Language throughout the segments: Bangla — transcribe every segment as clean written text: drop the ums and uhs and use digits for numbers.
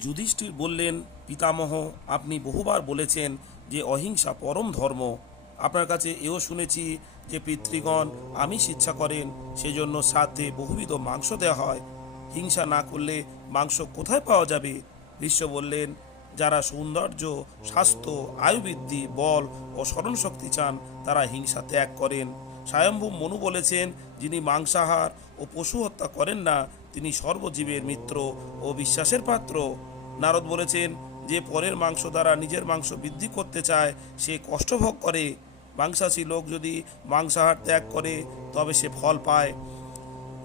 যুধিষ্ঠির বললেন, পিতামহ, আপনি বহুবার বলেছেন যে অহিংসা পরম ধর্ম। আপনার কাছে এও শুনেছি যে পিতৃগণ আমিষ ইচ্ছা করেন, সেজন্য শ্রাদ্ধে বহুবিধ মাংস দেওয়া হয়। হিংসা না করলে মাংস কোথায় পাওয়া যাবে? ভীষ্ম বললেন, যারা সৌন্দর্য, স্বাস্থ্য, আয়ু বৃদ্ধি, বল ও স্মরণশক্তি চান তারা হিংসা ত্যাগ করেন। স্বয়ম্ভু মনু বলেছেন, যিনি মাংসাহার ও পশু হত্যা করেন না তিনি সর্বজীবের মিত্র ও বিশ্বাসের পাত্র। নারদ বলেছেন, যে পরের মাংস দ্বারা নিজের মাংস বৃদ্ধি করতে চায় সে কষ্টভোগ করে। মাংসাশী লোক যদি মাংসাহার ত্যাগ করে তবে সে ফল পায়।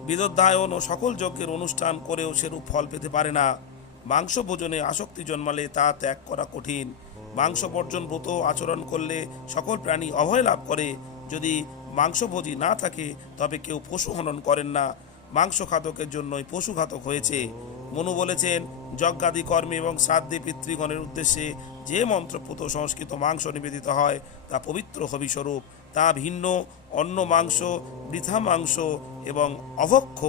বেদোধ্যায়ন ও সকল যজ্ঞের অনুষ্ঠান করেও সেরূপ ফল পেতে পারে না। মাংস ভোজনে আসক্তি জন্মালে তা ত্যাগ করা কঠিন। মাংস বর্জন ব্রত আচরণ করলে সকল প্রাণী অভয় লাভ করে। যদি মাংসভোজী না থাকে তবে কেউ পশু হনন করেন না। মাংস ঘাতকের জন্যই পশু ঘাতক হয়েছে। মনু বলেছেন, যজ্ঞাদি কর্মে এবং শ্রাদ্ধে পিতৃগণের উদ্দেশ্যে যে মন্ত্রপুত সংস্কৃত মাংস নিবেদিত হয় তা পবিত্র হবিস্বরূপ। তা ভিন্ন অন্য মাংস, বৃথা মাংস এবং অভক্ষ।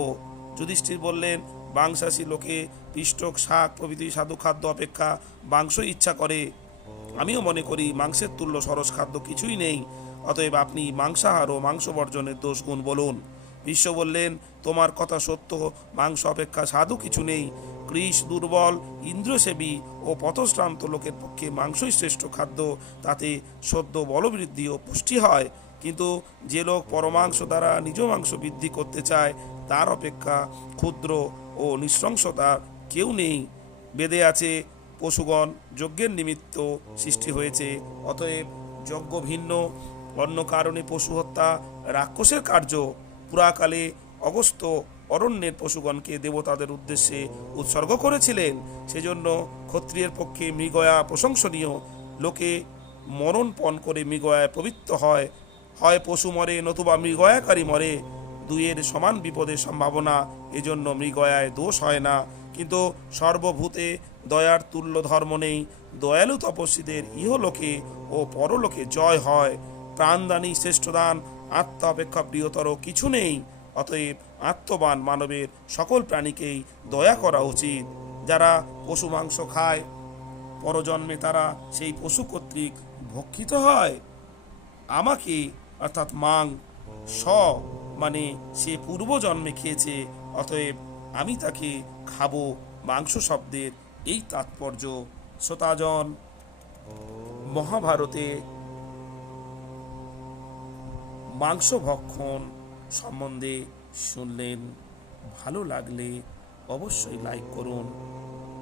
যুধিষ্ঠির বললেন, মাংসাশী লোকে পিষ্টক, শাক প্রভৃতি সাধু খাদ্য অপেক্ষা মাংস ইচ্ছা করে। আমিও মনে করি মাংসের তুল্য সরস খাদ্য কিছুই নেই। অতএব আপনি মাংসাহার ও মাংস বর্জনের দোষ গুণ বলুন। ভীষ্ম বললেন, তোমার কথা সত্য, মাংস অপেক্ষা সাধু কিছু নেই। কৃষ, দুর্বল, ইন্দ্রসেবী ও পথশ্রান্ত লোকের পক্ষে মাংসই শ্রেষ্ঠ খাদ্য। তাতে সদ্য বলবৃদ্ধি ও পুষ্টি হয়। কিন্তু যে লোক পরমাংশ দ্বারা নিজ মাংস বৃদ্ধি করতে চায় তার অপেক্ষা ক্ষুদ্র ও নৃশংসতা কেউ নেই। বেদে আছে, পশুগণ যজ্ঞের নিমিত্ত সৃষ্টি হয়েছে, অতএব যজ্ঞ ভিন্ন। অন্য কারণে পশু হত্যা রাক্ষসের কার্য। পুরাকালে অগস্ত্য অরণ্যের পশুগণকে দেবতাদের উদ্দেশ্যে উৎসর্গ করেছিলেন। সেজন্য ক্ষত্রিয়ের পক্ষে মৃগয়া প্রশংসনীয়। লোকে মরণপণ করে মৃগয়ায় পবিত্র হয়। হয় পশু মরে নতুবা মৃগয়াকারী মরে, দুইয়ের সমান বিপদের সম্ভাবনা। এজন্য মৃগয়ায় দোষ হয় না। কিন্তু সর্বভূতে দয়ার তুল্য ধর্ম নেই। দয়ালু তপস্বীদের ইহলোকে ও পরলোকে জয় হয়। প্রাণদানী শ্রেষ্ঠ দান, আত্মা অপেক্ষা প্রিয়তর কিছু নেই। অতএব আত্মবান মানবের সকল প্রাণীকেই দয়া করা উচিত। যারা পশু মাংস খায় পরজন্মে তারা সেই পশু কর্তৃক ভক্ষিত হয়। আমাকে অর্থাৎ মাং স মানে সে পূর্বজন্মে খেয়েছে, অতএব আমি তাকে খাবো। মাংস শব্দের এই তাৎপর্য। শ্রোতাজন, মহাভারতে মাংস ভক্ষণ সম্বন্ধে শুনলেন। ভালো লাগলে অবশ্যই লাইক করুন।